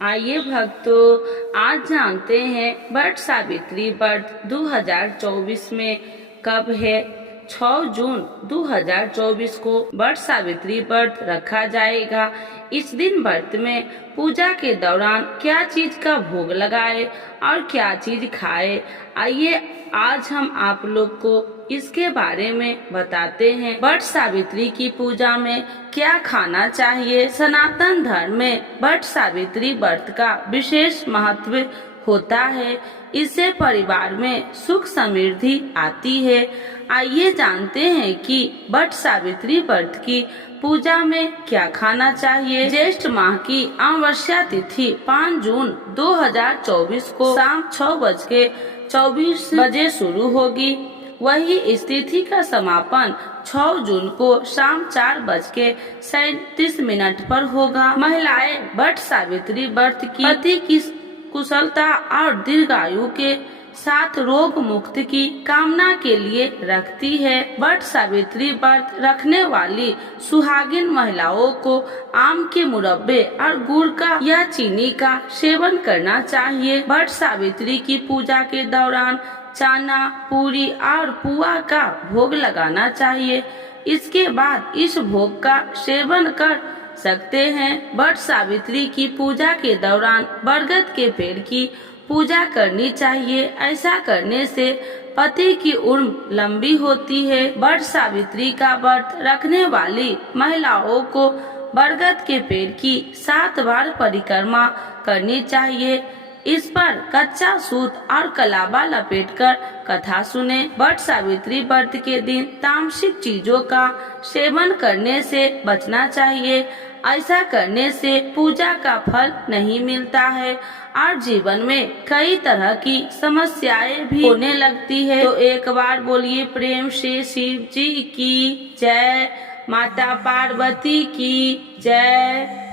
आइए भक्तों, आज जानते हैं वट सावित्री व्रत 2024 में कब है। 6 जून 2024 को वट सावित्री व्रत रखा जाएगा। इस दिन व्रत में पूजा के दौरान क्या चीज का भोग लगाए और क्या चीज खाए, आइए आज हम आप लोग को इसके बारे में बताते हैं। वट सावित्री की पूजा में क्या खाना चाहिए। सनातन धर्म में वट सावित्री व्रत का विशेष महत्व होता है। इससे परिवार में सुख समृद्धि आती है। आइए जानते हैं कि वट सावित्री व्रत की पूजा में क्या खाना चाहिए। ज्येष्ठ माह की अमावस्या तिथि 5 जून 2024 को शाम 6:24 शुरू होगी। वही इस तिथि का समापन 6 जून को शाम 4:37 पर होगा। महिलाएं वट सावित्री व्रत की पति की कुशलता और दीर्घायु के साथ रोग मुक्त की कामना के लिए रखती है। वट सावित्री व्रत रखने वाली सुहागिन महिलाओं को आम के मुरब्बे और गुड़ का या चीनी का सेवन करना चाहिए। वट सावित्री की पूजा के दौरान चना, पूरी और पुआ का भोग लगाना चाहिए। इसके बाद इस भोग का सेवन कर सकते हैं। वट सावित्री की पूजा के दौरान बरगद के पेड़ की पूजा करनी चाहिए। ऐसा करने से पति की उम्र लंबी होती है। वट सावित्री का व्रत रखने वाली महिलाओं को बरगद के पेड़ की 7 बार परिक्रमा करनी चाहिए। इस पर कच्चा सूत और कलावा लपेटकर कथा सुने। वट सावित्री व्रत के दिन तामसिक चीजों का सेवन करने से बचना चाहिए। ऐसा करने से पूजा का फल नहीं मिलता है और जीवन में कई तरह की समस्याएं भी होने लगती है। तो एक बार बोलिए प्रेम से शिव जी की जय, माता पार्वती की जय।